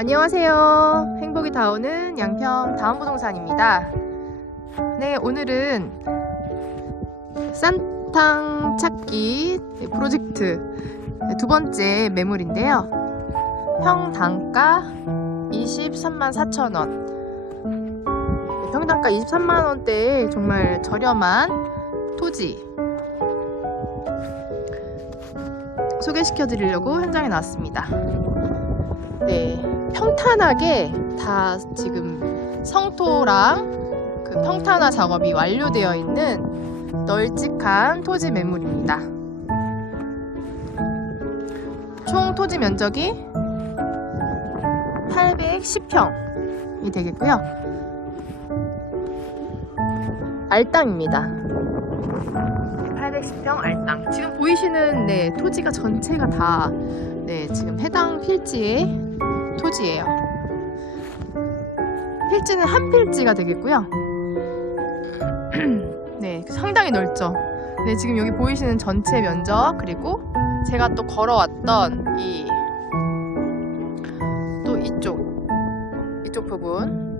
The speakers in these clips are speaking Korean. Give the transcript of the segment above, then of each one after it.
안녕하세요. 행복이 닿오는 양평 다운부동산입니다. 네, 오늘은 싼탕 찾기 프로젝트 두 번째 매물인데요. 평당가 23만 4천 원. 네, 평당가 23만 원대에 정말 저렴한 토지 소개시켜 드리려고 현장에 나왔습니다. 네, 평탄하게 다 지금 성토랑 그 평탄화 작업이 완료되어 있는 널찍한 토지 매물입니다. 총 토지 면적이 810평이 되겠고요. 알땅입니다. 810평 알땅. 지금 보이시는 네, 토지가 전체가 다 네, 지금 해당 필지의 토지예요. 필지는 한 필지가 되겠고요. 네, 상당히 넓죠. 네, 지금 여기 보이시는 전체 면적 그리고 제가 또 걸어왔던 이 또 이쪽 이쪽 부분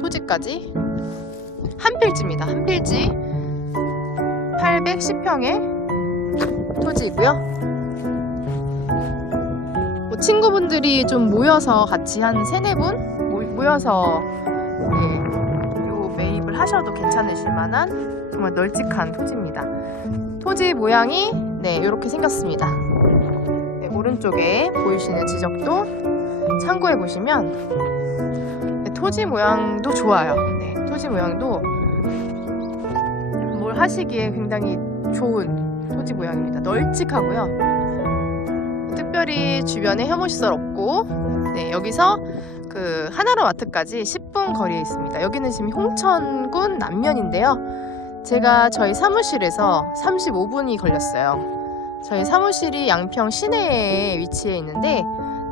토지까지 한 필지입니다. 한 필지 810평의 토지이고요. 뭐 친구분들이 좀 모여서 같이 한 세네 분 모- 모여서 네, 요 매입을 하셔도 괜찮으실 만한 정말 널찍한 토지입니다. 토지 모양이 네 이렇게 생겼습니다. 네, 오른쪽에 보이시는 지적도 참고해 보시면 네, 토지 모양도 좋아요. 네, 토지 모양도 뭘 하시기에 굉장히 좋은 토지 모양입니다. 널찍하고요. 특별히 주변에 혐오시설 없고 네, 여기서 그 하나로 마트까지 10분 거리에 있습니다. 여기는 지금 홍천군 남면인데요. 제가 저희 사무실에서 35분이 걸렸어요. 저희 사무실이 양평 시내에 위치해 있는데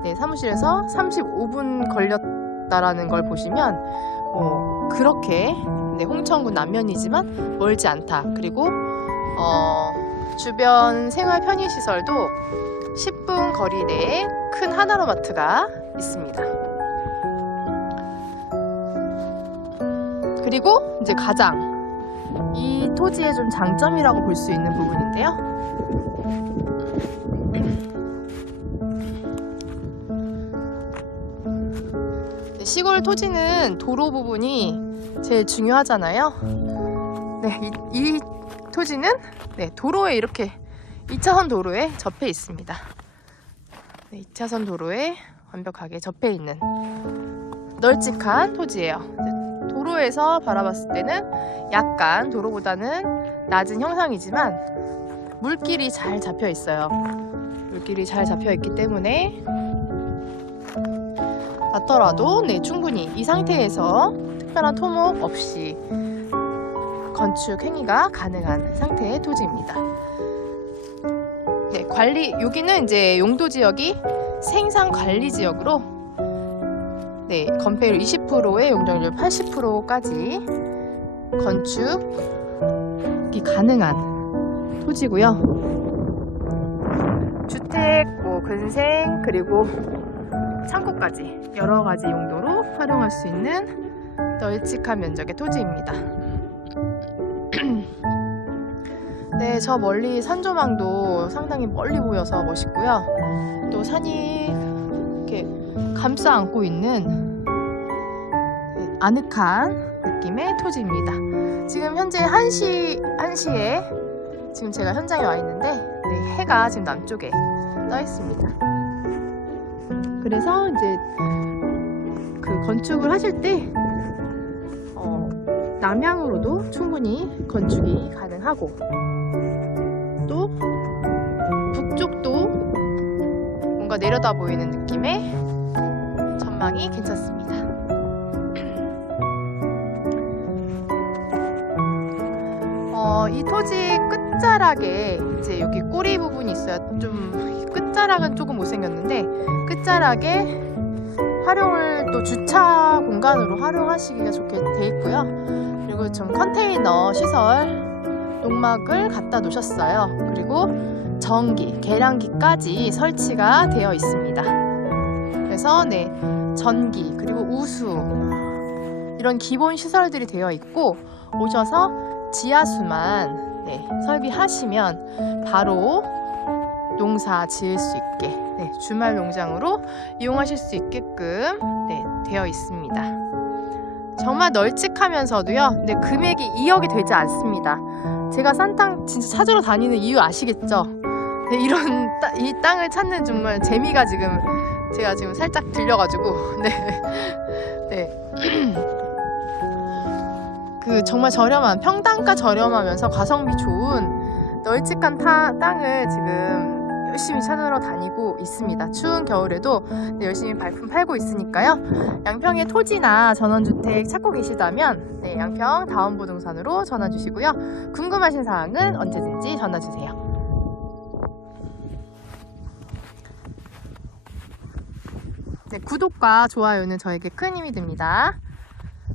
네, 사무실에서 35분 걸렸다라는 걸 보시면 뭐 그렇게 네, 홍천군 남면이지만 멀지 않다. 그리고 어, 주변 생활 편의 시설도 10분 거리 내에 큰 하나로마트가 있습니다. 그리고 이제 가장 이 토지의 좀 장점이라고 볼 수 있는 부분인데요. 네, 시골 토지는 도로 부분이 제일 중요하잖아요. 네, 이, 이 토지는 네, 도로에 이렇게 2차선 도로에 접해 있습니다. 네, 2차선 도로에 완벽하게 접해 있는 널찍한 토지예요. 도로에서 바라봤을 때는 약간 도로보다는 낮은 형상이지만 물길이 잘 잡혀 있어요. 물길이 잘 잡혀 있기 때문에 낮더라도 네, 충분히 이 상태에서 특별한 토목 없이 건축 행위가 가능한 상태의 토지입니다. 네, 관리 여기는 이제 용도 지역이 생산 관리 지역으로 네, 건폐율 20%에 용적률 80%까지 건축이 가능한 토지고요. 주택, 뭐 근생 그리고 창고까지 여러 가지 용도로 활용할 수 있는 널찍한 면적의 토지입니다. 네, 저 멀리 산조망도 상당히 멀리 보여서 멋있고요. 또 산이 이렇게 감싸 안고 있는 네, 아늑한 느낌의 토지입니다. 지금 현재 1시, 1시에 지금 제가 현장에 와 있는데 네, 해가 지금 남쪽에 떠 있습니다. 그래서 이제 그 건축을 하실 때 어, 남향으로도 충분히 건축이 가능하고 또 북쪽도 뭔가 내려다 보이는 느낌의 전망이 괜찮습니다. 어, 이 토지 끝자락에 이제 여기 꼬리 부분이 있어요. 좀 끝자락은 조금 못생겼는데 끝자락에 활용을 또 주차 공간으로 활용하시기가 좋게 돼 있고요. 그리고 좀 컨테이너 시설 농막을 갖다 놓으셨어요. 그리고 전기, 계량기까지 설치가 되어 있습니다. 그래서 네 전기 그리고 우수 이런 기본 시설들이 되어 있고 오셔서 지하수만 네, 설비하시면 바로 농사 지을 수 있게 네, 주말 농장으로 이용하실 수 있게끔 네, 되어 있습니다. 정말 널찍하면서도요. 네, 금액이 2억이 되지 않습니다. 제가 싼땅 진짜 찾으러 다니는 이유 아시겠죠? 네, 이런 따- 이 땅을 찾는 정말 재미가 지금 제가 지금 살짝 들려가지고 네, 네. 그 정말 저렴한 평당가 저렴하면서 가성비 좋은 널찍한 타- 땅을 지금 열심히 찾으러 다니고 있습니다. 추운 겨울에도 네, 열심히 발품 팔고 있으니까요. 양평에 토지나 전원주택 찾고 계시다면 네, 양평 다원부동산으로 전화 주시고요. 궁금하신 사항은 언제든지 전화 주세요. 네, 구독과 좋아요는 저에게 큰 힘이 됩니다.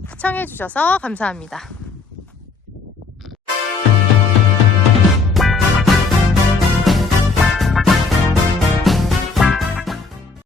시청해주셔서 감사합니다.